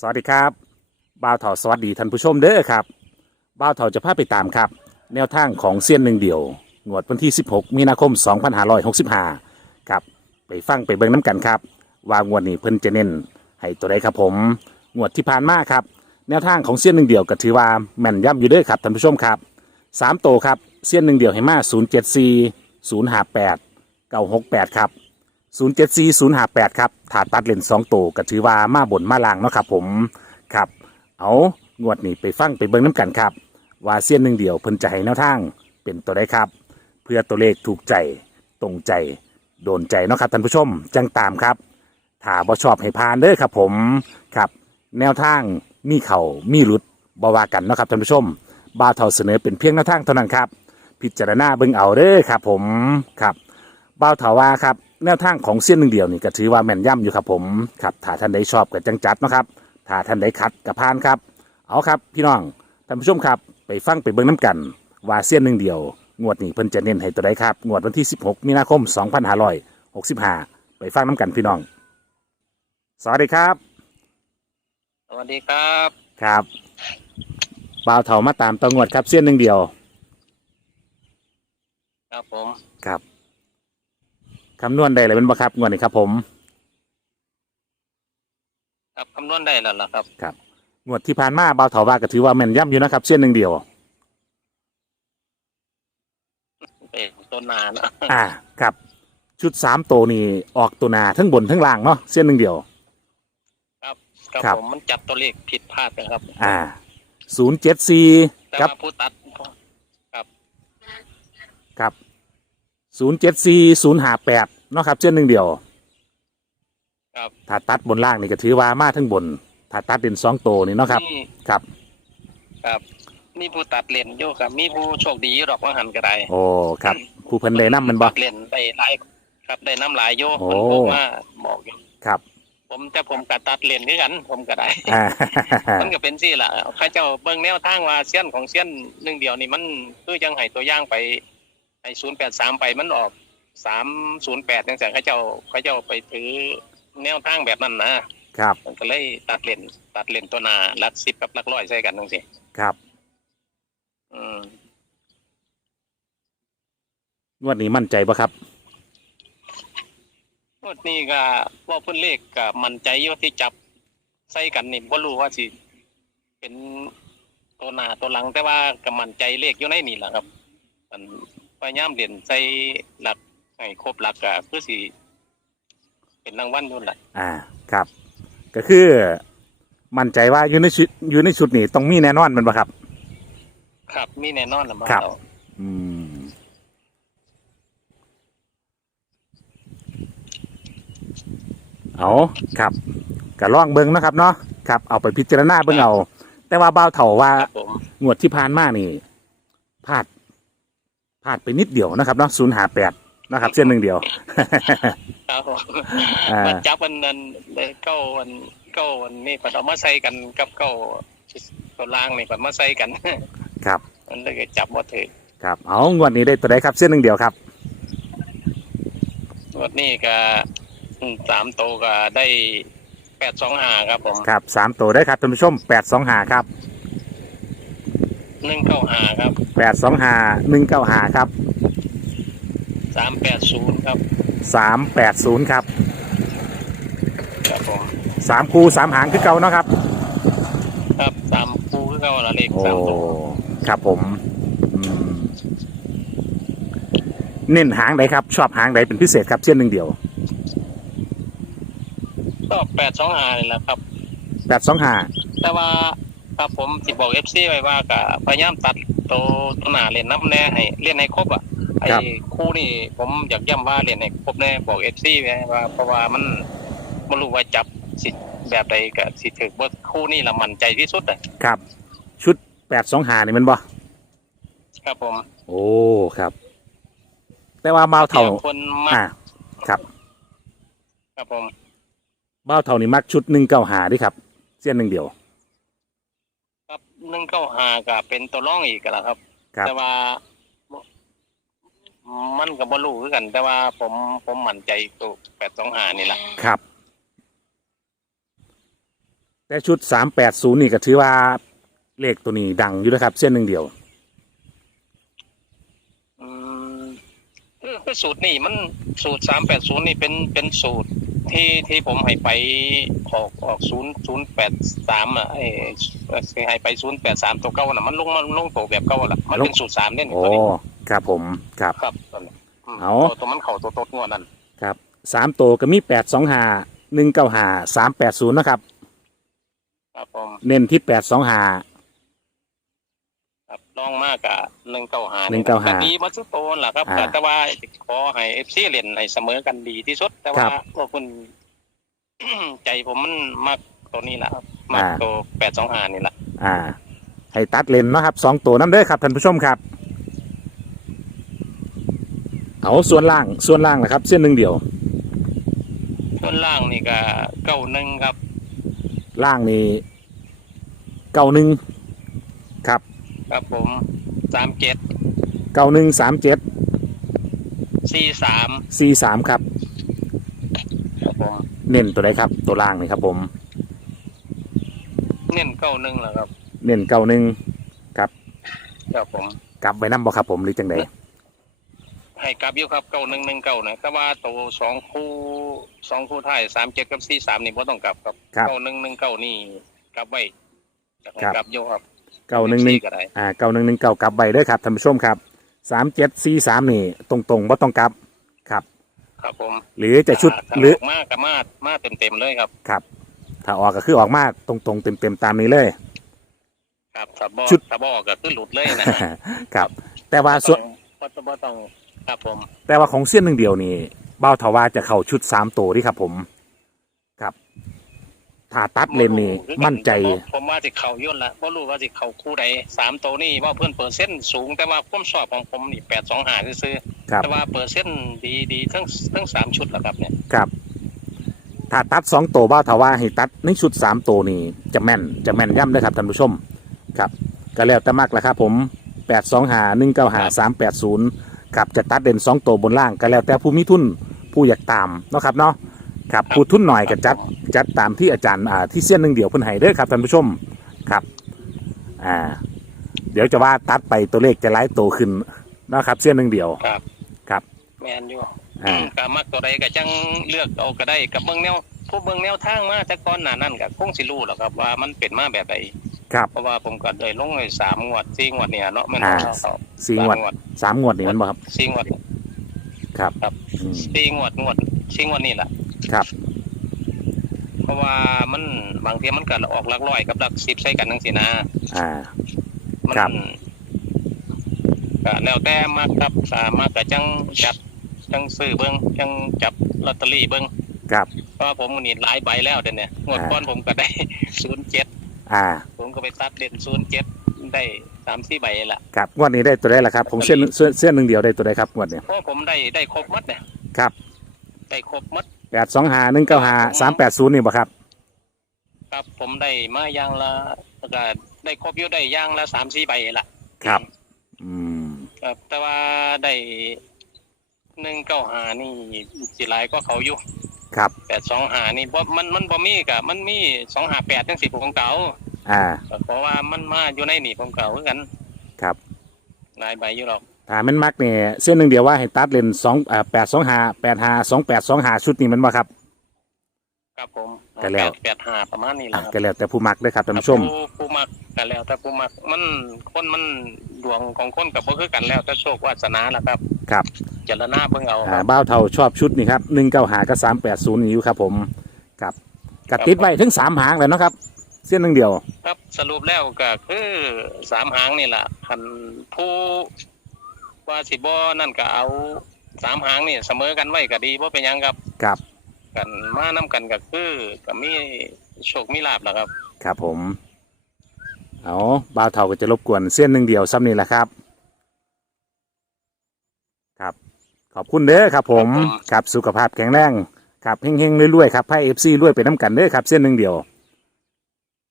สวัสดีครับบ่าวเถาสวัสดีท่านผู้ชมเด้อครับบ่าวเถาจะพาไปตามครับ แนวทางของเซียนหนึ่งเดียวงวดวันที่ 16 มีนาคม 2565ครับไปฟังไปเบิ่งน้ำกันครับ ว่างวดนี้เพิ่นจะเน้นให้ตัวใดครับผม งวดที่ผ่านมาครับ แนวทางของเซียนหนึ่งเดียวก็ถือว่าแม่นย่ำอยู่เด้อครับท่านผู้ชมครับสามโตครับเซียนหนึ่งเดียวให้มา074 058 968ครับ 074 058ครับถ้าตัดเลนสองตัวก็ถือว่ามาบนมาลางเนาะครับผมครับ เอางวดนี้ไปฟังไปเบิ่งน้ำกันครับ ว่าเสี้ยนหนึ่งเดียวเพิ่นจะให้แนวทางเป็นตัวใดครับ เพื่อตัวเลขถูกใจตรงใจ โดนใจเนาะครับท่านผู้ชมจังตามครับถ้าบ่ชอบให้พานเด้อครับผมครับ แนวทางมีเข่ามีหลุดบ่ว่ากันเนาะครับท่านผู้ชมบ่าวเท่าเสนอเป็นเพียงแนวทางเท่านั้นครับ พิจารณาเบิ่งเอาเด้อครับ ผมครับบ่าวเถาว่าครับ แนวทางของเส้นหนึ่งเดียวนี่ก็ถือว่าแม่นย่ำอยู่ครับผมครับถ้าท่านใดชอบก็จังจัดเนาะครับถ้าท่านใดคัดกับพานครับ เอาครับพี่น้องท่านผู้ชมครับ ไปฟังไปเบิ่งน้ำกันว่าเส้นหนึ่งเดียว งวดนี้เพิ่นจะเน้นให้ตัวใดครับงวดวันที่ 16 มีนาคม 2565 ไปฟังน้ำกันพี่น้อง สวัสดีครับ สวัสดีครับครับบ่าวเถามาตามตัวงวดครับเส้นหนึ่งเดียว ครับผมครับ คำนวณได้เลยเป็นบ่ครับงวดนี้ครับผม ครับคำนวณได้แล้วล่ะครับ ครับงวดที่ผ่านมาบ่าวเถาว่าก็ถือว่าแม่นย่ำอยู่นะครับเส้นหนึ่งเดียว เป็นต้นนานอ่า ครับ ชุดสามตัวนี่ออกตัวหนาทั้งบนทั้งล่างเนาะเส้นหนึ่งเดียว ครับครับครับ ผมมันจับตัวเลขผิดพลาดนะครับอ่าศูนย์เจ็ดสี่แต่ครับ ว่าผู้ตัดครับ ศูนย์เจ็ดสี่ศูนย์ห้าแปดเนาะครับเส้นหนึ่งเดียวครับถ้าตัดบนล่างนี่ก็ถือว่ามาทั้งบนถ้าตัดเป็นสองตัวนี่เนาะครับนี่ครับ ครับ มีผู้ตัดเลนอยู่ครับ มีผู้โชคดีอยู่ดอกว่าหันก็ได้โอ้ครับผู้เพิ่นเลยนํมันบ่ ตัดเลนได้หลายครับได้น้ำหลายโยโอ้มันโทรมาบอกอยู่ครับผมแต่ผมกัตัดเลนด้วยกัน ผมก็ได้ อ่า มันก็เป็นสิล่ะข้าเจ้าเบิ่งแนวทางว่าเส้ยนของเส้ยนหนึ่งเดียวนี่มันคือยังให้ตัวอย่างไป ให้ศูนย์แปดสามไปมันออกสามศูนย์แปดจังสันข้าเจ้าข้าเจ้าไปถือแนวทางแบบนั้นนะครับ มันก็เลยตัดเลนตัดเลนตัวหนาลักสิบกับลักร้อยใส่กันจังสิครับ อืมงวดนี้มั่นใจปะครับ งวดนี้ก็ว่าเพิ่นเลขก็มั่นใจอยู่ที่จับใส่กันนี่บ่รู้ว่าสิ เป็นตัวหน้าตัวหลังแต่ว่าก็มั่นใจเลขอยู่ในนี่แหละครับ มัน พยายามเรียนใส่หลักให้ครบหลักก็คือสิเป็นรางวัลอยู่แหละอ่าครับ ก็คือ มั่นใจว่าอยู่ในชุดอยู่ในชุดนี้ต้องมีแน่นอนแมันปะครับ ครับ มีแน่นอนละบ้าครับ เราอืมเอาครับก็ลองเบิ้งนะครับเนาะครับเอาไปพิจารณาเบิ้งเอา แต่ว่าบ่าวเถาว่า ครับผม งวดที่ผ่านมานี่พลาด พลาดไปนิดเดียวนะครับเนาะศูนย์หาแปดนะครับ เส้นหนึ่งเดียว ครับผมอ่า มันจับวันนั้นเก้าวันเก้าวันนี่ก็เอามาใส่กันกับเก้าตัวล่างนี่ก็มาใส่กัน ครับ มันเลยก็จับว่าถือครับเอางวดนี้ได้ตัวใดครับเส้นหนึ่งเดียวครับวันนี้ก็อืมสามโตวก็ได้แปดสองหาครับผม ครับสามตัวได้ครับท่านผู้ชมแปดสองหาครับ หนึ่งเก้าหาครับแปดสองหาหนึ่งเก้าหาครับสามแปดศูนย์ครับสามแปดศูนย์ครับครับผมสามคูสามหางคือเก่าเนาะครับ ครับสามคู่คือเก้าละเลขโอ้สามตัวครับผมอืมเน้นหางใดครับ ชอบหางใดเป็นพิเศษครับเส้นหนึ่งเดียวก็แปดสองหานี่แหละครับ แปดสองหาแต่ว่า ครับผมสิบอกเอฟซีไว้ว่าก็พยายามตัดตัวตัวหนาเล่นน้ำแน่ให้เล่นให้ครบอะไอ้คู่นี่ผมอยากย้ำว่าเล่นให้ครบแน่บอกเอฟซีไว้ว่าเพราะว่ามันไม่รู้ว่าจับสิแบบใดกับสิถือว่าคู่นี่ละมันใจที่สุดอะครับ ชุดแปดสองหานี่แมันบ่ครับผม โอ้ครับ แต่ว่าเบาเท่าดี๋ยวคนมาอ่าครับ ครับผมเบาเท่านี่มักชุดหนึ่งเก้าหาดิครับ เส้นหนึ่งเดียวครับ หนึ่งเก้าหาก็เป็นตัวร่องอีกแล้วครับ ครับ แต่ว่า มันกับบรู้คือกัน แต่ว่าผมผมมั่นใจตัวแปดสองหานี่แหละครับ แต่ชุดสามแปดศูนย์นี่ก็ถือว่าเลขตัวนี้ดังอยู่นะครับ เส้นหนึ่งเดียว อืม คือคือสูตรนี่มันสูตรสามแปดศูนย์นี่เป็นเป็นสูตรที่ที่ผมให้ไปออกออกศูนย์ศูนย์แปดสามอะไอ้ให้ไปศูนย์แปดสามตัวเก้าน่ะมันลงมันลงตัวแบบเก้าละมันเป็นสูตรสามเนี่ยโอ้ตัวนี้ครับผมครับครับตัวนี้มเอาตัวตัวมันเข่าตัวตดงวดนั่นครับสามตัวก็มีแปดสองหาหนึ่งเก้าหาสามแปดศูนย์นะครับครับผมเน้นที่แปดสองหา ครับลองมากอะหนึ่งเก้าหา195ดีมาสุดโตนแหละครับอ่าแต่ว่าขอให้เอฟซีเล่นให้เสมอกันดีที่สุด แต่ครัว่าบพวกคุณ ใจผมมันมากตัวนี้แหละครับมากอ่า ตัวแปดสองหานี่แหละอ่า ให้ตัดเลนเนาะครับสองตัวน้ำเด้อครับท่านผู้ชมครับ เอาส่วนล่างส่วนล่างนะครับ เส้นหนึ่งเดียว ส่วนล่างนี่ก็เก้าหนึ่งครับล่างนี่เก้าหนึ่ง ครับครับผมสามเจ็ดเก้าหนึ่งสามเจ็ดสี่สามสี่สามครับ ครับผมเน้นตัวใดครับ ตัวล่างนี่ครับผม เน้นเก้าหนึ่งแหละครับ เน้นเก้าหนึ่งครับครับผมกลับไว้น้ำบ่ครับผมหรือจังใดให้กลับอยู่ครับเก้าหนึ่งหนึ่งเก้านะแต่ว่าตัวสองคู่สองคู่ท้ายสามเจ็ดกับสี่สามนี่บ่ต้องกลับครับครับเก้าหนึ่งหนึ่งเก้านี่กลับไว้จะให้ครับกลับอยู่ครับ เก้าหนึ่งหนึ่งก็ได้อ่าเก้าหนึ่งหนึ่งเก้ากลับไว้เด้อครับท่านผู้ชมครับสามเจ็ดสี่สามนี่ตรงตรงๆบ่ต้องกลับครับ ครับผมหรือจะชุดถ้าหรือออกมากกับมามาเต็มเต็มๆเลยครับครับ ถ้าออกก็คือออกมาตรงตรงๆเต็มเต็มๆตามนี้เลย ครับถ้าบอชุดถ้าบอกก็คือหลุดเลยนะครับ แต่ว่าส่วนบ่ต้องบ่ต้องครับผม แต่ว่าของเส้นหนึ่งเดียวนี่เบ้าทว่าจะเข้าชุดสามตัวที่ครับผมครับ ถ้าตัดเลนนี่บ่รู้คือกัมั่นใจผมผมว่าสิเขาย่นละบ่รู้ว่าสิเขาคู่ใดสามตัวนี่ว่าเพื่อนเปอร์เซ็นต์สูงแต่ว่าความชอบของผมนี่แปดสองหาซื้อๆครับแต่ว่าเปอร์เซ็นต์ดีดีทั้งทั้งสามชุดแหละครับเนี่ยครับ ถ้าตัดสองตัวเบ้าทว่าให้ตัดในชุดสามตัวนี่จะแม่นจะแม่นย่ำเลยครับท่านผู้ชม ครับ ก็แล้วแต่มักแหละครับผมแปดสองหาหนึ่งเก้าหาสามแปดศูนย์ครับจะตัดเด่นสองตัวบนล่างก็แล้วแต่ผู้มีทุนผู้อยากตามเนาะครับเนาะ ครับผู้ทุนหน่อยก็จัดจัดตามที่อาจารย์อ่าที่เส้นหนึ่งเดียวเพิ่นให้เด้อครับท่านผู้ชมครับอ่าเดี๋ยวจะว่าตัดไปตัวเลขจะไล่โตวขึ้นเนาะครับ เส้นหนึ่งเดียว ครับครับ แมนอยู่อ่าก็มักตัวใดก็จังเลือกเอาก็ได้กับเบิ่งแนวผู้เบิ่งแนวทางมาแต่ก่อนหน้านั้นก็คงสิรู้แหล้วครับว่ามันเป็นมาแบบใดครับ เพราะว่าผมก็ได้ลงในสามงวดสี่งวดเนี่ยเนาะมันอ่าเอาสี่งวดสามสามงวดนี่มันบ่ครับสี่งวดครับครับอืมสี่งวดงวดสี่งวดนี่แหละ ครับ เพราะว่ามันบางทีมันก็ออกหลักร้อยกับหลักสิบใส่กันจังซี่นะอ่า มัครับ ก็แล้วแต่มากครับสามารถก็จังจับจังซื้อเบิ้งจังจับลอตเตอรี่เบิ้งครับ เพราะว่าผมนี่หลายใบแล้วเดี๋ยวนี้งวดอ่าก่อนผมก็ได้ศูนย์เจ็ดอ่า ผมก็ไปตัดเด่นศูนย์เจ็ดได้สามสี่ใบละครับงวดนี้ได้ตัวได้ละครับของเส้นเส้นเส้นหนึ่งเดียวได้ตัวได้ครับงวดนี้เพราะผมได้ได้ครบหมัดเนี่ยครับ ได้ครบหมัด แปดสองหาหนึ่งเก้าหาสามแปดศูนย์นี่บ่ครับ ครับผมได้มาอย่างละแล้วก็ได้ครบอยู่ได้อย่างละสามสี่ใบละครับ อืมครับแต่ว่าได้หนึ่งเก้าหานี่สิหลายก็เขาอยู่ครับแปดสองหานี่บ่มันมันบ่มีกะมันมีสองหาแปดจังสิผมเก่าอ่าก็เพราะว่ามันมาอยู่ในนี่ผมเก่าคือกัน ครับหลายใบอยู่หรอก ถ้าแมันมักเนี่ยเส้นหนึ่งเดียวว่าให้ตัดเลนสองอ่าแปดสองหาแปดหาสองแปดสองหาชุดนี้มันบ่ครับ ครับผมก็แล้ว แปดหาประมาณนี้แหอะละครับก็แล้วแต่ผู้มักเด้อครับท่านผู้ชม ผู้ผู้มักกันแล้ว แต่ผู้มักมันคนมันดวงของคนกับบ่คือกันแล้วแต่โชควาสนาล่ะครับครับ เจรณาเบิ่งเอาคอ่ารับ บ้าวเท่าชอบชุดนี่ครับหนึ่งเก้าหากับสามแปดศูนย์อยู่ครับผมครับกัดติดไว้ถึงสามหางเลยเนาะครับ เส้นหนึ่งเดียว ครับสรุปแล้วก็คือสามหางนี่ล่ะคันผู้ ว่าสิบ่นั่นก็เอาสามหางนี่เสมอกันไว้ก็ดีบ่เป็นหยังครับครับกันมานํกันก็คือก็มีโชคมีลาบแหละครับ ครับผม เอาบ้าวเท่าก็จะรบกวนเส้นหนึ่งเดียวซ้ำนี่แหละครับ ครับ ขอบคุณเด้อครับผมครับผม ครับสุขภาพแข็งแรงครับเฮงๆรวยๆครับให้เอฟซีรวยไปน้ำกันเด้อครับเส้นหนึ่งเดียว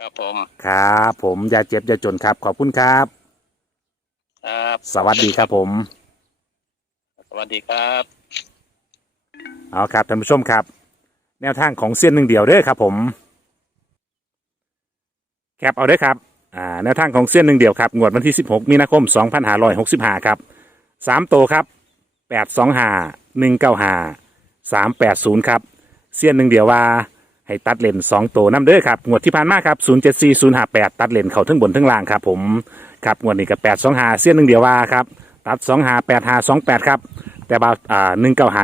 ครับผม ครับ ผมอย่าเจ็บอย่าจนครับ ขอบคุณครับ ครับ สวัสดีครับผม สวัสดีครับ เอาครับท่านผู้ชมครับ แนวทางของเส้นหนึ่งเดียวเด้อครับ ผมคปเอาได้อครับ อ่า แนวทางของเส้นหนึ่งเดียวครับ งวดวันที่ 16 มีนาคม 2565 ครับสามตัวครับ 825 195 380 ครับ เส้นหนึ่งเดียวว่าให้ตัดเลนสองตัวน้ำเด้อครับ งวดที่ผ่านมาครับ 074058 ตัดเลนเข้าทั้งบนทั้งล่างครับผม ครับงวดนี้กับ825เส้นหนึ่งเดียวว่าครับตัด258528ครับแต่บ่าวอ่า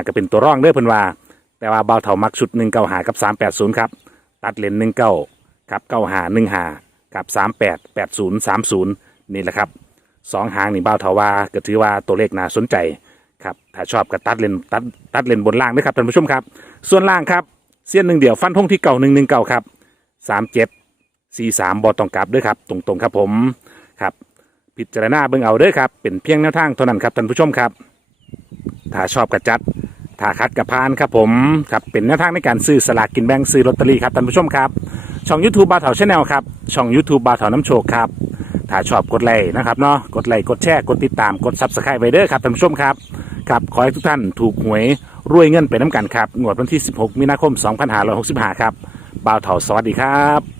195ก็เป็นตัวร่องเด้อเพิ่นว่า แต่ว่าเบาเถามักชุด195กับ380ครับตัดเลน19ครับ9515กับ38 80 30นี่แหละครับสองหางนี่เบาเถาว่าก็ถือว่าตัวเลขน่าสนใจครับถ้าชอบก็ตัดเลนตัดตัดเลนบนล่างด้วยครับท่านผู้ชมครับ ส่วนล่างครับเสี้ยนหนึ่งเดียวฟันทงที่เก่าหนึ่งหนึ่งเก่าครับ37 43บอตองกลับด้วยครับ ตรงๆครับผมครับ พิจารณาเบิ่งเอาเด้อครับ เป็นเพียงแนวทางเท่านั้นครับท่านผู้ชมครับ ถ้าชอบกระจัด ถ้าคัดกระพานครับผมครับเป็นแนวทางในการซื้อสลากกินแบ่งซื้อลอตเตอรี่ครับท่านผู้ชมครับ ช่อง YouTube บาเถาชาแนลครับ ช่อง YouTube บาเถาน้ำโชคครับ ถ้าชอบกดไลค์นะครับเนาะกดไลค์กดแชร์กดติดตามกดซับสไครต์ไว้เด้อครับท่านผู้ชมครับครับขอให้ทุกท่านถูกหวยรวยเงินไปน้ำกันครับงวดวันที่ 16 มีนาคม 2565 ครับบ่าวเถาสวัสดีครับ